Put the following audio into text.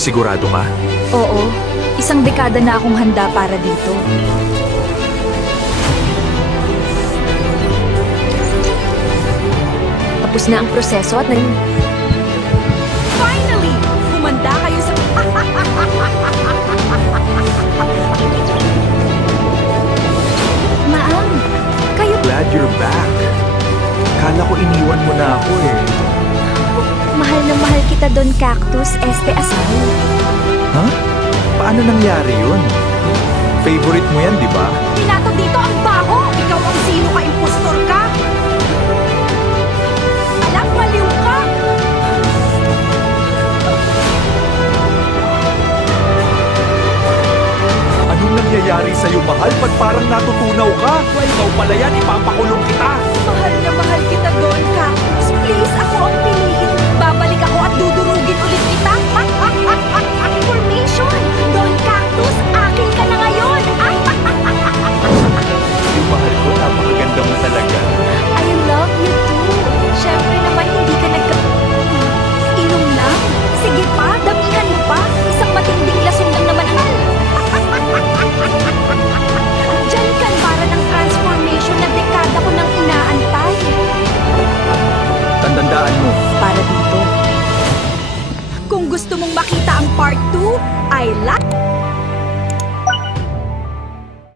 Sigurado ka? Oo, isang dekada na akong handa para dito. Tapos na ang proseso at Finally! Humanda kayo sa... Maang, kayo... Glad you're back. Kala ko iniwan mo na ako eh. Mahal na mahal kita, Don Cactus, este asal. Ha? Paano nangyari yun? Favorite mo yan, di ba? Pinato dito ang baho! Ikaw ang sino ka, impostor ka? Alam, maliw ka! Anong nangyayari sa'yo, mahal? Ba't parang natutunaw ka? Ikaw pala yan, ipapakulong kita. Mahal na mahal kita, Don Cactus. Please, ako ang piliin. Babalik ako at dudurugin ulit kita. Formation! Don Cactus, akin ka na ngayon! Yung mahal ko, napakaganda mo talaga. I love you too. Siyempre naman hindi ka Inom lang? Sige pa, damihan mo pa. Isang matinding lasong lang naman ang... Diyan ka para ng transformation na dekada ko nang inaantay. Tandandaan mo. para dito. Kung gusto mong makita ang part 2, I like...